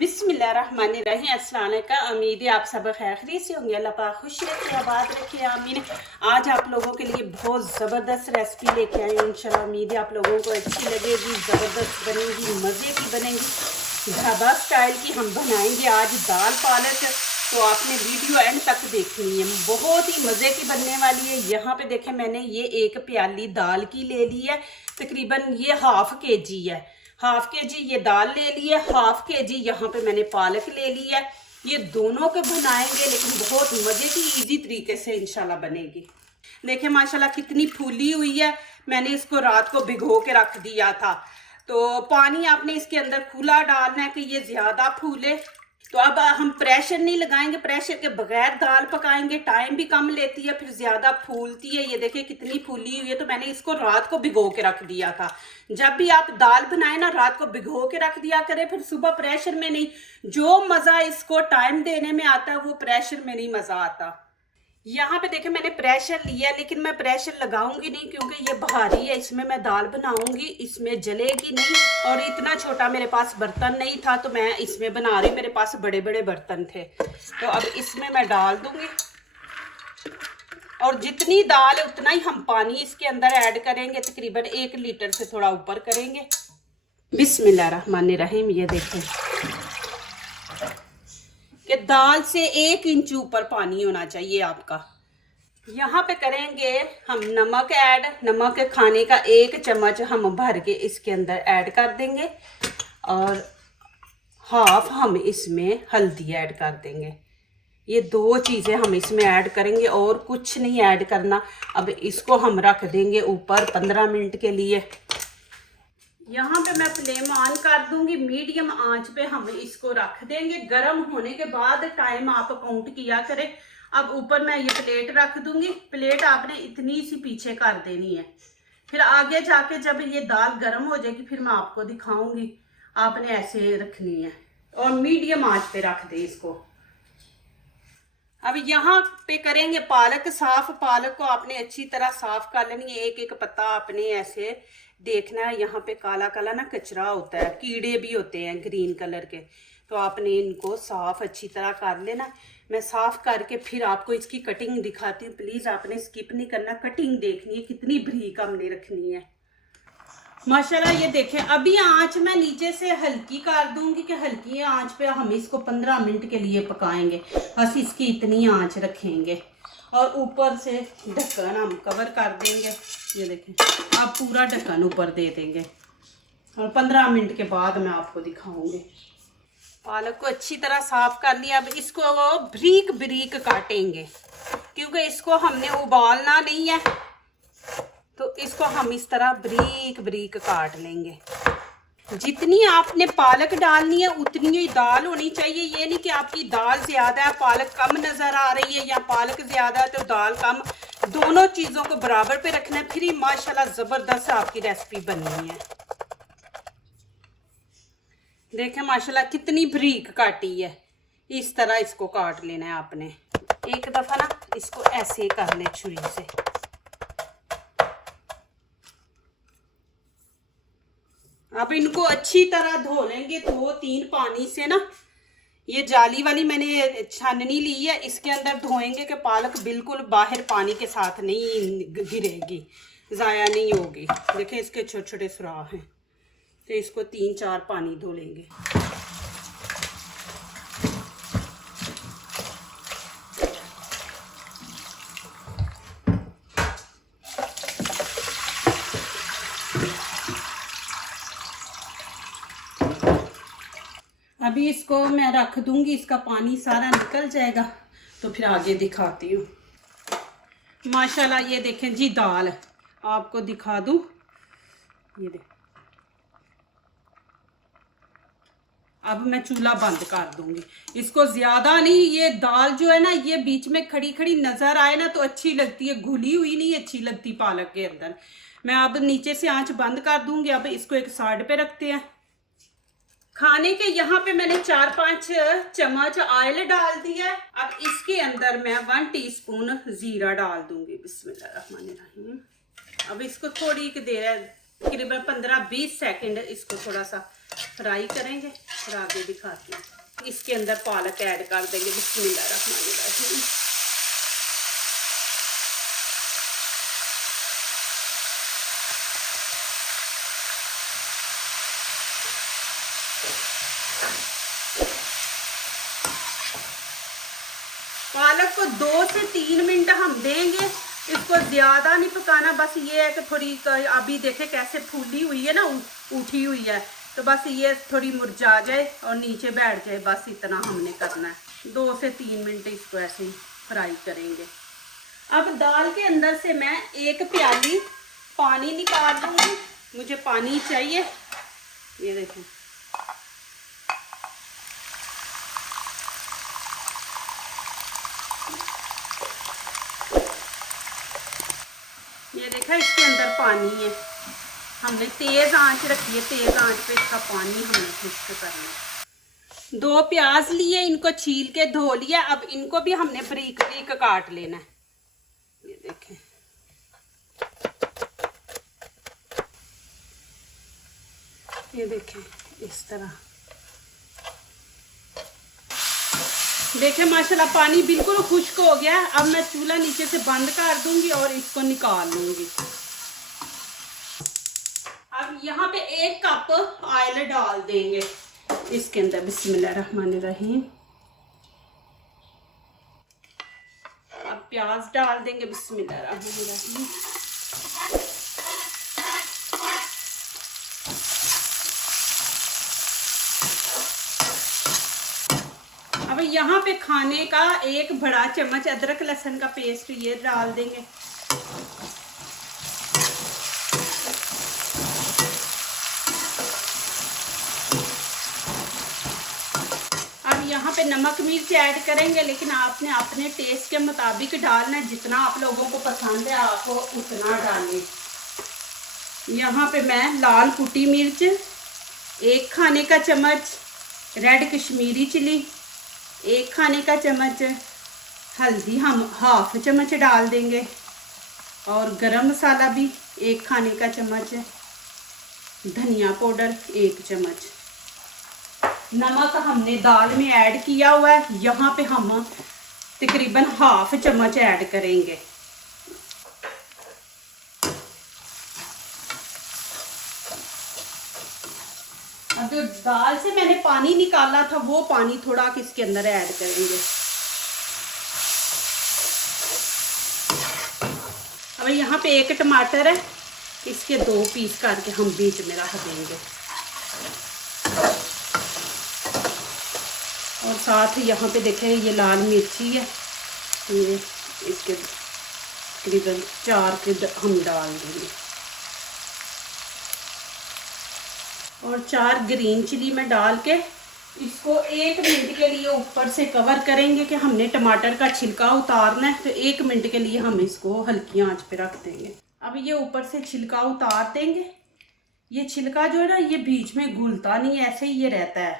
बिस्मिल्लाहिर्रहमानिर्रहीम। अस्सलाम वालेकुम। उम्मीद है आप सब खैरियत से होंगे। अल्लाह पाक खुश रखे, आबाद रखे, आमीन। आज आप लोगों के लिए बहुत ज़बरदस्त रेसिपी लेके आई हूँ। इंशाल्लाह उम्मीद है आप लोगों को अच्छी लगेगी, ज़बरदस्त बनेगी, मज़े की बनेगी। ढाबा स्टाइल की हम बनाएंगे आज दाल पालक। तो आपने वीडियो एंड तक देखनी है, बहुत ही मज़े की बनने वाली है। यहाँ पे देखें, मैंने ये एक प्याली दाल की ले ली है, तकरीबन ये हाफ केजी है। हाफ के जी ये दाल ले ली है, हाफ के जी यहाँ पे मैंने पालक ले ली है। ये दोनों के बनाएंगे, लेकिन बहुत मज़े की इजी तरीके से इंशाल्लाह बनेगी। देखिए माशाल्लाह कितनी फूली हुई है। मैंने इसको रात को भिगो के रख दिया था। तो पानी आपने इसके अंदर खुला डालना है कि ये ज़्यादा फूले। तो अब हम प्रेशर नहीं लगाएंगे, प्रेशर के बगैर दाल पकाएंगे, टाइम भी कम लेती है, फिर ज़्यादा फूलती है। ये देखिए कितनी फूली हुई है। तो मैंने इसको रात को भिगो के रख दिया था। जब भी आप दाल बनाए ना, रात को भिगो के रख दिया करें, फिर सुबह प्रेशर में नहीं। जो मज़ा इसको टाइम देने में आता है वो प्रेशर में नहीं मज़ा आता। यहाँ पे देखें मैंने प्रेशर लिया, लेकिन मैं प्रेशर लगाऊंगी नहीं क्योंकि ये भारी है। इसमें मैं दाल बनाऊंगी, इसमें जलेगी नहीं। और इतना छोटा मेरे पास बर्तन नहीं था तो मैं इसमें बना रही, मेरे पास बड़े बड़े बर्तन थे। तो अब इसमें मैं डाल दूंगी, और जितनी दाल है उतना ही हम पानी इसके अंदर ऐड करेंगे। तकरीबन 1 लीटर से थोड़ा ऊपर करेंगे। बिस्मिल्लाहिर्रहमानिर्रहीम। ये देखें कि दाल से 1 इंच ऊपर पानी होना चाहिए आपका। यहाँ पे करेंगे हम नमक ऐड। नमक खाने का 1 चम्मच हम भर के इसके अंदर ऐड कर देंगे, और हाफ हम इसमें हल्दी ऐड कर देंगे। ये 2 चीज़ें हम इसमें ऐड करेंगे, और कुछ नहीं ऐड करना। अब इसको हम रख देंगे ऊपर 15 मिनट के लिए। यहाँ पे मैं फ्लेम ऑन कर दूंगी, मीडियम आंच पे हम इसको रख देंगे। गर्म होने के बाद टाइम आप काउंट किया करें। अब ऊपर मैं ये प्लेट रख दूंगी। प्लेट आपने इतनी सी पीछे कर देनी है, फिर आगे जाके जब ये दाल गर्म हो जाएगी फिर मैं आपको दिखाऊंगी। आपने ऐसे रखनी है, और मीडियम आंच पे रख दे इसको। अब यहाँ पे करेंगे पालक साफ। पालक को आपने अच्छी तरह साफ कर लेनी है। एक एक पत्ता आपने ऐसे देखना है। यहाँ पे काला काला ना कचरा होता है, कीड़े भी होते हैं ग्रीन कलर के। तो आपने इनको साफ अच्छी तरह कर लेना। मैं साफ करके फिर आपको इसकी कटिंग दिखाती हूँ। प्लीज़ आपने स्किप नहीं करना, कटिंग देखनी है कितनी बारीक हमने रखनी है। माशाल्लाह ये देखें, अभी आंच मैं नीचे से हल्की कर दूंगी कि हल्की आंच पे हम इसको 15 मिनट के लिए पकाएंगे। बस इसकी इतनी आंच रखेंगे, और ऊपर से ढक्कन हम कवर कर देंगे। ये देखें, आप पूरा ढक्कन ऊपर दे देंगे, और 15 मिनट के बाद मैं आपको दिखाऊंगी। पालक को अच्छी तरह साफ कर लिया। अब इसको बारीक बारीक काटेंगे, क्योंकि इसको हमने उबालना नहीं है। तो इसको हम इस तरह बारीक बारीक काट लेंगे। जितनी आपने पालक डालनी है उतनी ही दाल होनी चाहिए। ये नहीं कि आपकी दाल ज़्यादा है पालक कम नज़र आ रही है, या पालक ज़्यादा है तो दाल कम। दोनों चीज़ों को बराबर पे रखना है, फिर ही माशाल्लाह ज़बरदस्त आपकी रेसिपी बननी है। देखें माशाल्लाह कितनी बारीक काटी है। इस तरह इसको काट लेना है आपने। एक दफ़ा ना इसको ऐसे कर ले छुरी से। अब इनको अच्छी तरह धो लेंगे 2-3 पानी से ना। ये जाली वाली मैंने छाननी ली है, इसके अंदर धोएंगे कि पालक बिल्कुल बाहर पानी के साथ नहीं गिरेगी, ज़ाया नहीं होगी। देखें इसके छोटे छोटे सुराख हैं, तो इसको 3-4 पानी धो लेंगे। अभी इसको मैं रख दूंगी, इसका पानी सारा निकल जाएगा तो फिर आगे दिखाती हूँ। माशाल्लाह ये देखें जी, दाल आपको दिखा दूँ। ये देख, अब मैं चूल्हा बंद कर दूंगी। इसको ज़्यादा नहीं, ये दाल जो है ना ये बीच में खड़ी खड़ी नज़र आए ना तो अच्छी लगती है, घुली हुई नहीं अच्छी लगती पालक के अंदर। मैं अब नीचे से आंच बंद कर दूंगी। अब इसको एक साइड पे रखते हैं। खाने के यहाँ पे मैंने 4-5 चम्मच ऑयल डाल दिया। अब इसके अंदर मैं 1 टीस्पून जीरा डाल दूंगी। बिस्मिल्लाहिर्रहमानिर्रहीम। अब इसको थोड़ी देर, तकरीबन 15-20 सेकंड इसको थोड़ा सा फ्राई करेंगे फिर आगे दिखाती हूँ। इसके अंदर पालक ऐड कर देंगे। बिस्मिल्लाहिर्रहमानिर्रहीम। पालक को 2 से 3 मिनट हम देंगे। इसको ज़्यादा नहीं पकाना, बस ये है कि थोड़ी अभी देखे कैसे फूली हुई है ना, उठी हुई है, तो बस ये थोड़ी मुरझा जाए और नीचे बैठ जाए, बस इतना हमने करना है। 2 से 3 मिनट इसको ऐसे ही फ्राई करेंगे। अब दाल के अंदर से मैं 1 प्याली पानी निकाल लूँगी। मुझे पानी चाहिए, ये देखें। ये देखा इसके अंदर पानी है। हमने तेज़ आंच रखी है, तेज़ आंच पे इसका पानी हमने खुश्क करना है। 2 प्याज लिए, इनको छील के धो लिया। अब इनको भी हमने बारीक बारीक काट लेना है। ये देखें, ये देखें इस तरह। देखें माशाल्लाह पानी बिल्कुल खुश्क हो गया। अब मैं चूल्हा नीचे से बंद कर दूंगी और इसको निकाल लूंगी। अब यहाँ पे 1 कप ऑयल डाल देंगे इसके अंदर। बिस्मिल्लाहिर्रहमानिर्रहीम। अब प्याज डाल देंगे। बिस्मिल्लाहिर्रहमानिर्रहीम। अब यहाँ पे खाने का 1 बड़ा चम्मच अदरक लहसुन का पेस्ट ये डाल देंगे। अब यहाँ पे नमक मिर्च ऐड करेंगे, लेकिन आपने अपने टेस्ट के मुताबिक डालना है। जितना आप लोगों को पसंद है आप उतना डालें। यहाँ पे मैं लाल कुटी मिर्च 1 खाने का चम्मच, रेड कश्मीरी चिली 1 खाने का चम्मच, हल्दी हम 1/2 चम्मच डाल देंगे, और गरम मसाला भी 1 खाने का चम्मच, धनिया पाउडर 1 चम्मच। नमक हमने दाल में ऐड किया हुआ है, यहाँ पे हम तकरीबन 1/2 चम्मच ऐड करेंगे। अब जो दाल से मैंने पानी निकाला था वो पानी थोड़ा इसके अंदर ऐड करेंगे। अब यहाँ पे 1 टमाटर है, इसके 2 पीस करके हम बीच में रख देंगे। और साथ यहाँ पे देखें ये लाल मिर्ची है, ये इसके तकरीबन 4 के हम डाल देंगे। और 4 ग्रीन चिली में डाल के इसको 1 मिनट के लिए ऊपर से कवर करेंगे कि हमने टमाटर का छिलका उतारना है, तो 1 मिनट के लिए हम इसको हल्की आंच पे रख देंगे। अब ये ऊपर से छिलका उतार देंगे। ये छिलका जो है ना, ये बीच में घुलता नहीं, ऐसे ही ये रहता है,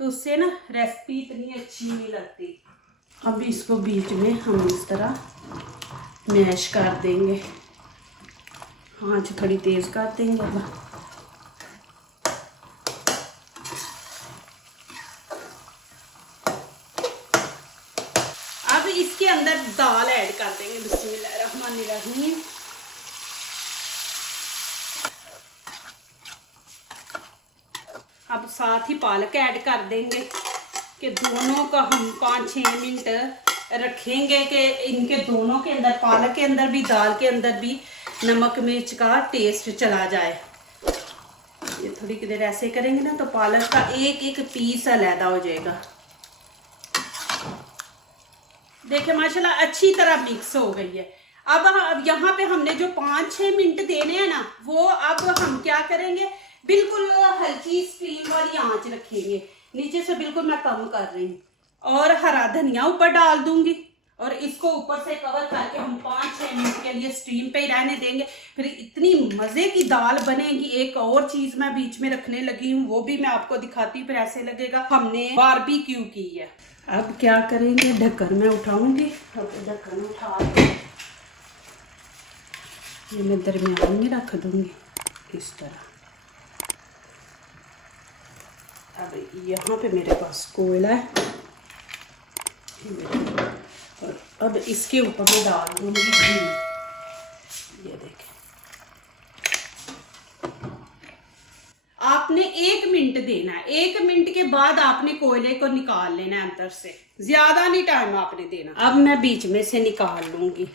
तो उससे ना रेसिपी इतनी अच्छी नहीं लगती। अब इसको बीच में हम इस तरह मैश कर देंगे। आंच थोड़ी तेज़ कर देंगे। अब इसके अंदर दाल ऐड कर देंगे। बिस्मिल्लाहिर्रहमानिर्रहीम। अब साथ ही पालक ऐड कर देंगे कि दोनों का हम 5-6 मिनट रखेंगे कि इनके दोनों के अंदर, पालक के अंदर भी दाल के अंदर भी नमक मिर्च का टेस्ट चला जाए। ये थोड़ी देर ऐसे करेंगे ना तो पालक का 1-1 पीस अलग हो जाएगा। देखिए माशाल्लाह अच्छी तरह मिक्स हो गई है। अब यहाँ पे हमने जो 5-6 मिनट देने हैं ना, वो अब हम क्या करेंगे, बिल्कुल हल्की स्टीम वाली आंच रखेंगे। नीचे से बिल्कुल मैं कम कर रही हूँ। और हरा धनिया ऊपर डाल दूंगी और इसको ऊपर से कवर करके हम 5-6 मिनट के लिए स्टीम पे ही रहने देंगे। फिर इतनी मज़े की दाल बनेगी। एक और चीज़ मैं बीच में रखने लगी हूँ, वो भी मैं आपको दिखाती हूँ, फिर ऐसे लगेगा हमने बारबेक्यू की है। अब क्या करेंगे, ढक्कन में उठाऊंगी। अब ढक्कन उठा के ये मैं दरमियान में रख दूंगी इस तरह। अब यहाँ पे मेरे पास कोयला है और अब इसके ऊपर मैं डाल दूँगी घी। ये देखें, आपने 1 मिनट देना है। 1 मिनट के बाद आपने कोयले को निकाल लेना है अंदर से, ज्यादा नहीं टाइम आपने देना। अब मैं बीच में से निकाल लूंगी।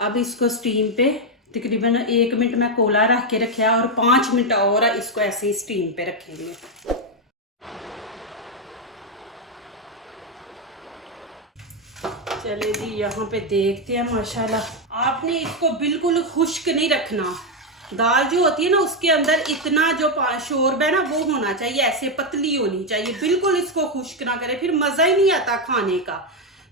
अब इसको स्टीम पे तकरीबन 1 मिनट मैं कोला रख के रखा और 5 मिनट और इसको ऐसे ही स्टीम पे रखेंगे। चले जी, यहाँ पे देखते हैं। माशाल्लाह आपने इसको बिल्कुल खुश्क नहीं रखना। दाल जो होती है ना उसके अंदर इतना जो शोरबा है ना वो होना चाहिए, ऐसे पतली होनी चाहिए। बिल्कुल इसको खुश्क ना करे, फिर मज़ा ही नहीं आता खाने का।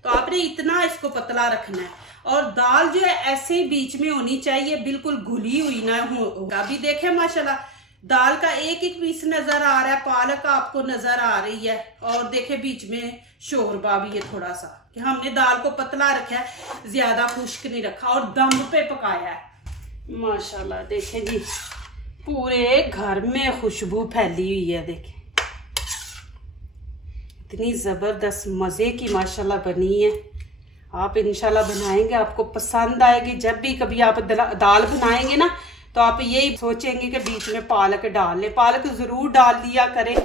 तो आपने इतना इसको पतला रखना है और दाल जो है ऐसे बीच में होनी चाहिए, बिल्कुल घुली हुई ना हो। अभी देखें माशाल्लाह दाल का एक एक पीस नजर आ रहा है, पालक आपको नजर आ रही है और देखे बीच में शोरबा भी है थोड़ा सा, कि हमने दाल को पतला रखा है, ज्यादा खुश्क नहीं रखा और दम पे पकाया है। माशाल्लाह देखें जी, पूरे घर में खुशबू फैली हुई है। देखें इतनी ज़बरदस्त मज़े की माशाल्लाह बनी है। आप इंशाल्लाह बनाएंगे, आपको पसंद आएगी। जब भी कभी आप दाल बनाएंगे ना तो आप यही सोचेंगे कि बीच में पालक डाल लें। पालक ज़रूर डाल लिया करें,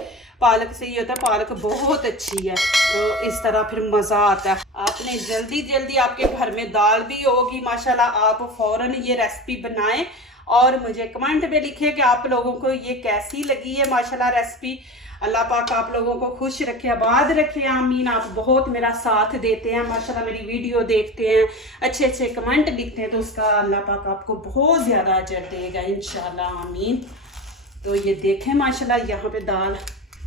पालक से ये होता है पालक बहुत अच्छी है, तो इस तरह फिर मज़ा आता है। आपने जल्दी जल्दी आपके घर में दाल भी होगी माशाल्लाह, आप फ़ौरन ये रेसिपी बनाएं और मुझे कमेंट में लिखें कि आप लोगों को ये कैसी लगी है माशाल्लाह रेसिपी। अल्लाह पाक आप लोगों को खुश रखे, आबाद रखे, आमीन। आप बहुत मेरा साथ देते हैं माशाल्लाह, मेरी वीडियो देखते हैं, अच्छे अच्छे कमेंट लिखते हैं, तो उसका अल्लाह पाक आपको बहुत ज़्यादा अजर देगा इंशाल्लाह, आमीन। तो ये देखें माशाल्लाह यहाँ पे दाल,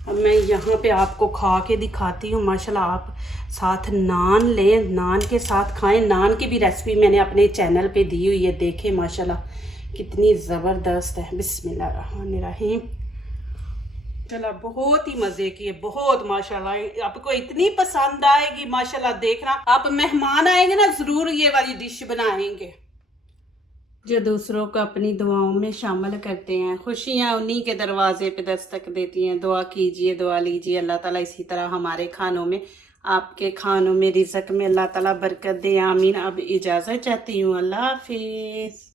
अब मैं यहाँ पे आपको खा के दिखाती हूँ। माशाल्लाह आप साथ नान लें, नान के साथ खाएं। नान की भी रेसिपी मैंने अपने चैनल पे दी हुई है, देखें माशाल्लाह कितनी ज़बरदस्त है। बिस्मिल्लाहिर्रहमानिर्रहीम। चला बहुत ही मज़े की है, बहुत माशाल्लाह। आपको इतनी पसंद आएगी माशाल्लाह, देखना आप मेहमान आएंगे ना ज़रूर ये वाली डिश बनाएंगे। जो दूसरों को अपनी दुआओं में शामिल करते हैं, खुशियाँ उन्हीं के दरवाजे पे दस्तक देती हैं। दुआ कीजिए, दुआ लीजिए, अल्लाह ताला इसी तरह हमारे खानों में, आपके खानों में, रिज़्क़ में अल्लाह ताला बरकत दे, आमीन। अब इजाज़त चाहती हूँ, अल्लाह हाफिज़।